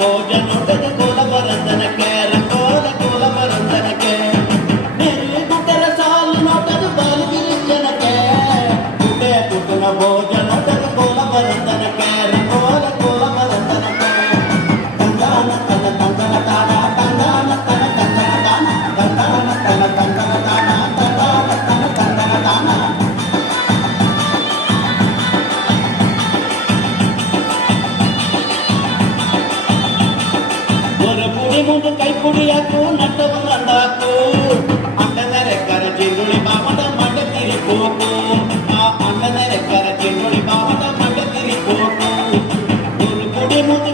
ಭೋಜನ ಕೋಲ ಬರಂದನಕ್ಕೆ ರಂಗೋಲ ಕೋಲ ಬರಂದನಕ್ಕೆ ನೆರೆ ಗುಡ್ಡರ ಸಾಲು ನೋಟದ ಬಾಲಗಿರಿ ಜನಕ್ಕೆ ಗುಡ್ಡೆ ಕುಟುನ ಭೋಜನ ಕೋಲ ಬರಂದನಕ್ಕೆ ರಂಗೋಲ ಕೋಲ ಬರಂದನಕ್ಕೆ ತಂದಾನ ತನ ತಂದನ ತಾನ ತಂದಾನ ತನ ತಂದನ ತಾನ ತಂದಾನ ತನ ತಂದನ ತಾನ ತಂದಾನ ತನ ತಂದನ ತಾನ ಮುಂದೆ ಕೈ ಕುಡಿಯಾಕು ನಟ್ಟವನ್ನು ಅಂದಾಕು ಅಣ್ಣನ ರೆಕ್ಕರ ಚಿರುಳಿ ಬಾಮದ ಮಡ್ಡ ತಿರಿಕೋಕು ಆ ಅಣ್ಣನ ರೆಕ್ಕರ ಚಿರುಳಿ ಬಾಮದ ಮಡ್ಡ ತಿರಿಕೋಕು ಕುಡಿ ಮುಂದೆ